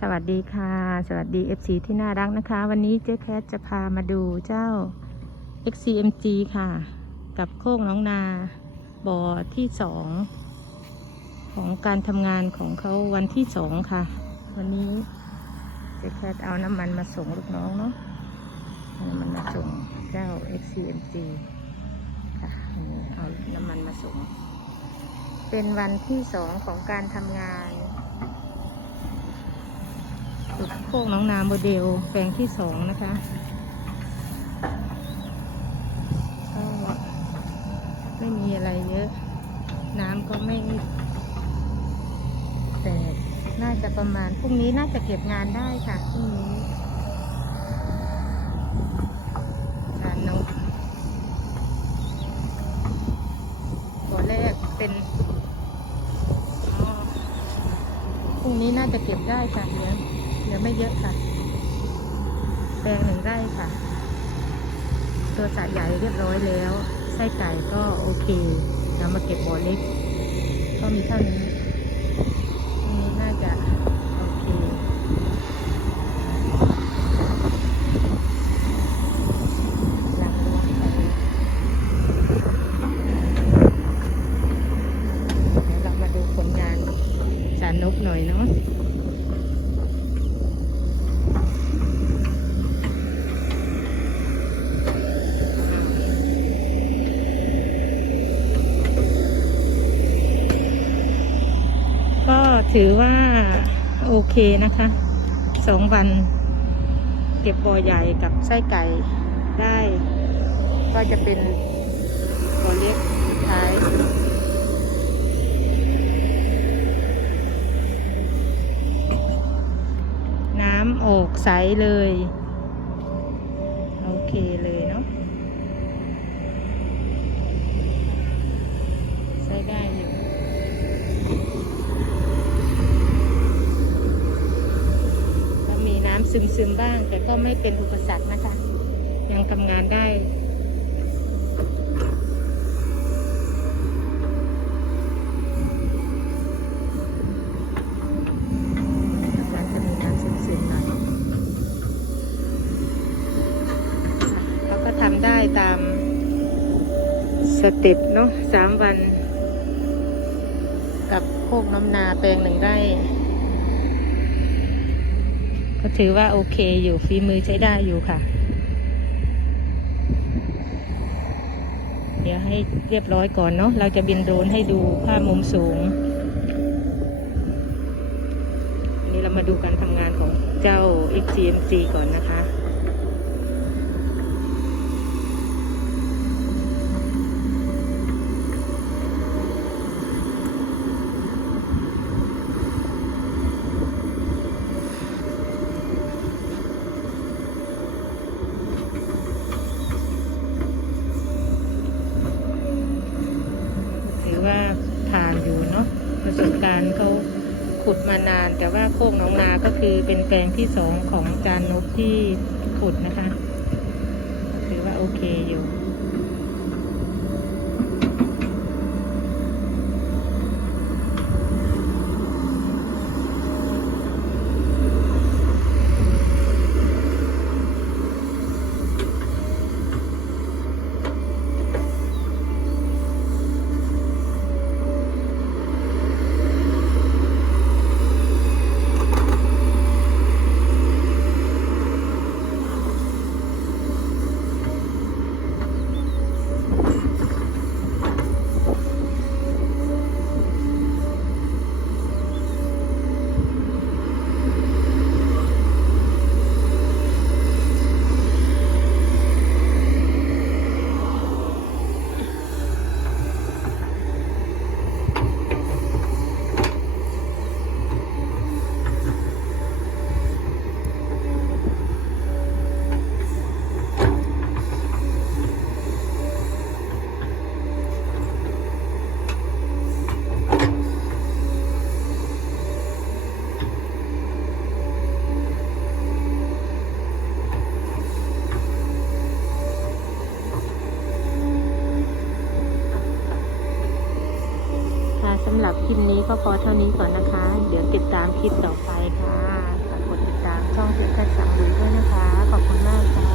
สวัสดีค่ะ สวัสดี FC ที่น่ารักนะคะ วันนี้เจ๊แคทจะพามาดูเจ้า XCMG ค่ะ กับโคกน้องนาบอ่อที่สองของการทำงานของเขาวันที่สองค่ะ วันนี้เจ๊แคทเอาน้ำมันมาส่งลูกน้องเนาะเอาน้ำมันมาส่งเจ้า XCMG ค่ะวันนี้เอาน้ำมันมาส่ง เป็นวันที่สองของการทำงาน สุดโคกน้องนาโมเดลแปลงที่สองนะคะก็ไม่มีอะไรเยอะ น้ำก็ไม่แต่น่าจะประมาณพรุ่งนี้น่าจะเก็บงานได้ค่ะพรุ่งนี้จานนกตัวแรกเป็นพรุ่งนี้น่าจะเก็บได้ค่ะเหลือ ลือไม่เยอะค่ะ แปลงหนึ่งไร่ค่ะ ตัวสะใหญ่เรียบร้อยแล้ว ไส้ไก่ก็โอเคเรามาเก็บบ่อเล็ก ก็มีเท่านี้อันนี้น่าจะโอเค หลังล้วงไปเดี๋ยวเรามาดูผลงานจานนกหน่อยเนาะ ก็ ถือว่าโอเคนะคะสองวัน เก็บบ่อใหญ่กับไส้ไก่ได้ ก็จะเป็นบ่อเล็กสุดท้ายน้ำออกใสเลย โอเคเลยเนาะใช้ได้อยู่ ก็มี น้ำซึมๆบ้าง แต่ก็ไม่เป็นอุปสรรคนะคะ ยังทำงานได้มันจะมีน้ำซึมๆหน่อยเขาก็ทำได้ตามสเต็ปเนาะสามวัน กับโคกน้ำนาแปลงหนึ่งไร่ ก็ถือว่าโอเคอยู่ฝีมือใช้ได้อยู่ค่ะ เดี๋ยวให้เรียบร้อยก่อนเนาะเราจะบินโดรนให้ดูภาพมุมสูงอันนี้เรามาดูการทำงานของเจ้า XGMG ก่อนนะคะ ถือว่าผ่านอยู่เนาะประสบการณ์เขาขุดมานาน แต่ว่าโคาก็คือเป็นแปลงที่สองของจานนกที่ขุดนะคะ ถือว่าโอเคอยู่ สำหรับคลิปนี้ก็พอเท่านี้ก่อนนะคะ เดี๋ยวติดตามคลิปต่อไปค่ะฝากกดติดตามช่องเพื่อทย์สามบุด้วยนะคะ ขอบคุณมากค่ะ